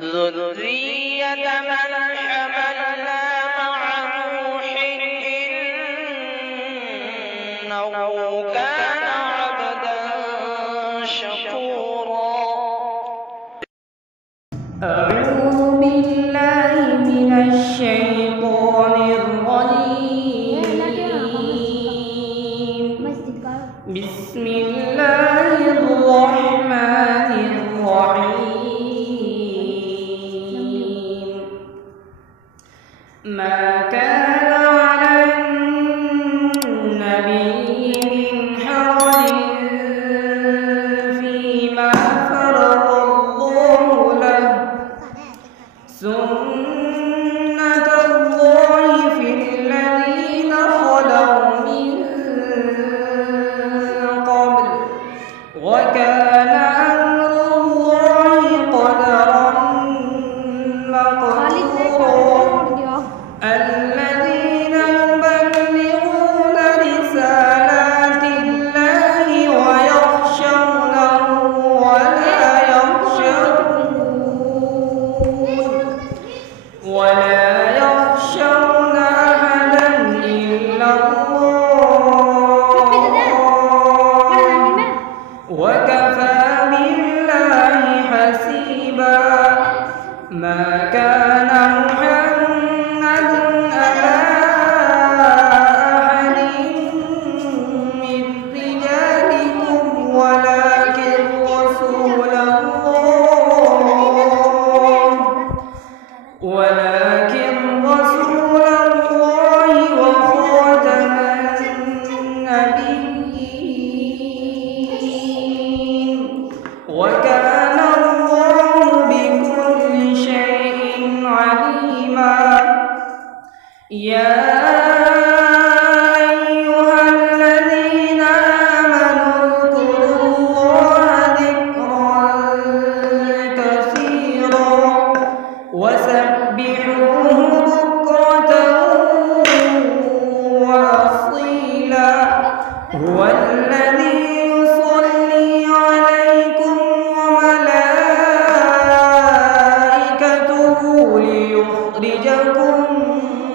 ذرية من حملنا مع نوح إنه كان عبدا شكورا. أعوذ بالله من الشيطان الرجيم. بسم الله الرحمن الرحيم. ما كان على النبي من حرج فيما فرض الله له، سنة الله في الذين خلوا من قبل، وكان أمر الله قدرا مقدورا. الذين يبلغون رسالات الله ويخشونه ولا يخشون أحدا إلا الله، وكفى بالله حسيبا. ما كان محمد أبا أحد من رجالكم ولكن رسول الله وخاتم النبيين، وكان الله بكل شيء عليما. يا أيها الذين آمنوا اذكروا الله ذكرا كثيرا وسبحوه بكرة وأصيلا. هو الذي يصلي عليكم وملائكته ليخرجكم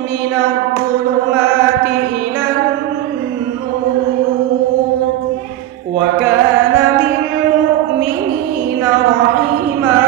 من الظلمات إلى النور، وكان بالمؤمنين رحيما.